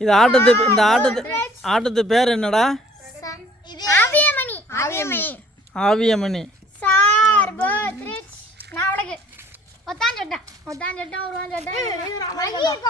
இது ஆட்டத்து பேர் என்னடா? ஆவியமணி. நான் உனக்கு ஒத்தான் சொட்டேன் ஒருவான் சொட்டேன்.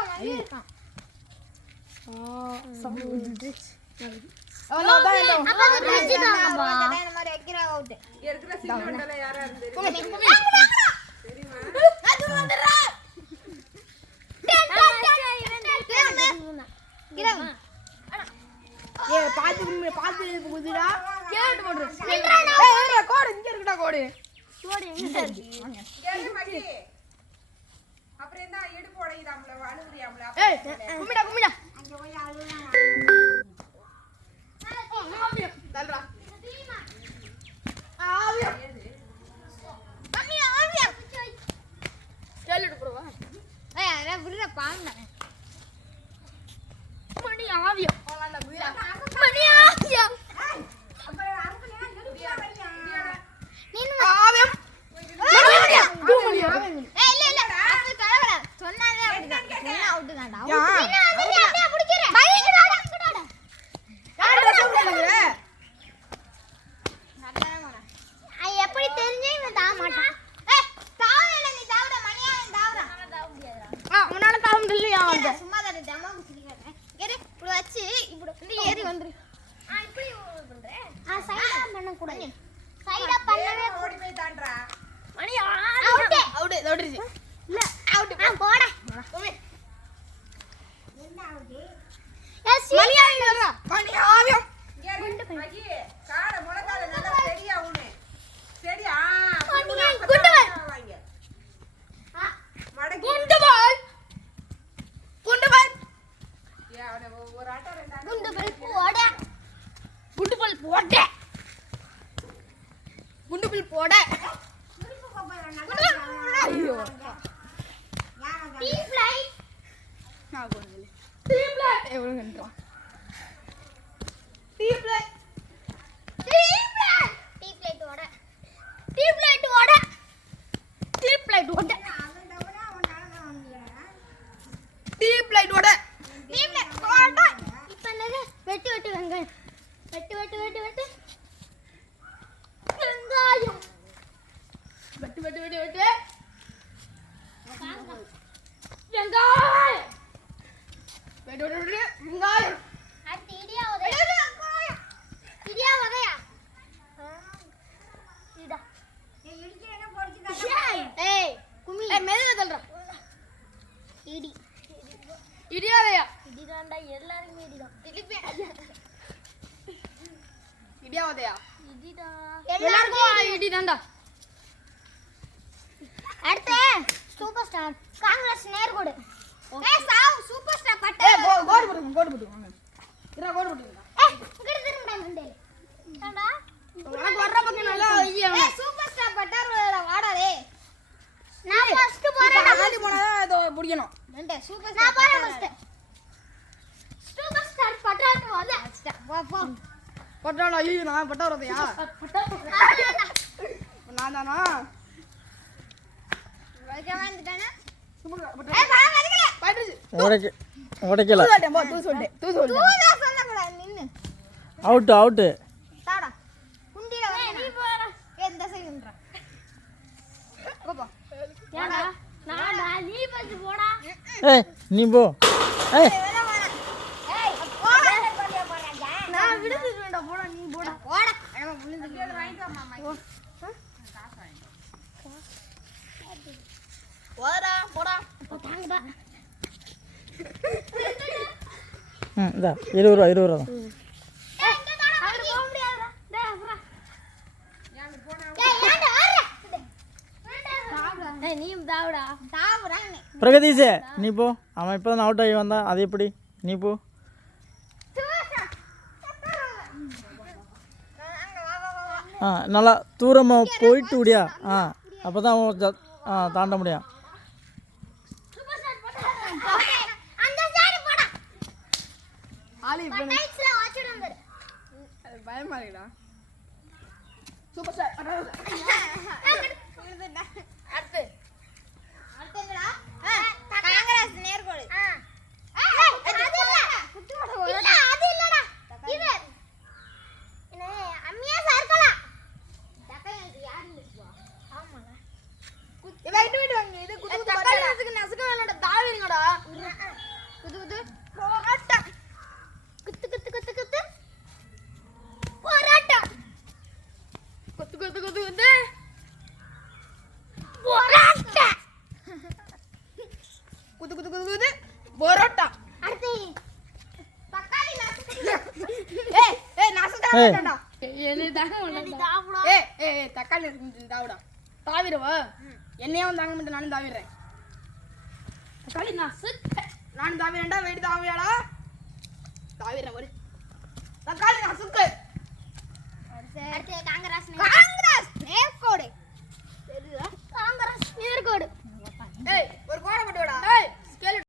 சூப்பர் ஸ்டார் காங்கிரஸ் நேர்கோடு. சூப்பர் ஸ்டார் பட்ட கோடு போடு இரா கோடு போடு. இங்க திரும்படா மண்டே தாண்டா உனக்கு வர்ற பக்கம் நல்லா ஐயா. சூப்பர் ஸ்டார் பட்டார் வாடாதே. நான் ஃபர்ஸ்ட் போறேன். காலி போனா இதோ புடிக்கணும். ரெண்டே சூப்பர் நான் போறேன் ஃபர்ஸ்ட். சூப்பர் ஸ்டார் பட்டார் வாடா. வா போ. பட்டார் ஐயோ நான் பட்டார் வரதையா? பட்டார் நான் தானா? வைக்க வந்துட்டானே. சூப்பர் பட்டார். ஏய் வா வந்துக்கல. பட்டுச்சு. உடைக்கல. தூ சொல்லக்கூடாது நின்னு. அவுட். தாடா. குண்டில வா நீ போடா. எந்த சைடுன்றா. போப்பா. ஏடா நாடா நீ வந்து போடா. ஏய் நீ போ. ஏய் போடா போடா. நான் விடுதுடா போடா நீ போடா. போடா. நம்ம விழுந்து கீழ வாங்கிட்டு வா மாமா. போடா. தாங்கடா. இதா 20 ரூபா தான். பிரகதீஷ் நீ போ. அவன் இப்போ தான் அவுட் ஆகி வந்தான். அது எப்படி நீ போ. நல்லா தூரமாக போயிட்டு விடியா. அப்போ தான் அவன் தாண்ட முடியும். பயமா இருக்குடா. சூப்பர் ஸ்டார் அடுத்து காங்கிரஸ் நேர்கோடு. பரோட்டா. அடுத்து தக்காளி நசுக்கடா. என்ன தாவுடா ஏய் தக்காளி தாவுடா. தாவிரவா? என்னையே வந்து தாங்க மாட்டேன், நானும் தாவிடுறேன். தக்காளி நானும் தாவிரேன்டா. வெயிட் தாவியாடா. தாவிடுறேன் ஒரு தக்காளி நசுக்கு. அடுத்து காங்கிரஸ் நேர்கோடு. தெரியுதா? காங்கிரஸ் நேர்கோடு. ஏய் ஒரு கோடை போட்டு விடா. ஏய்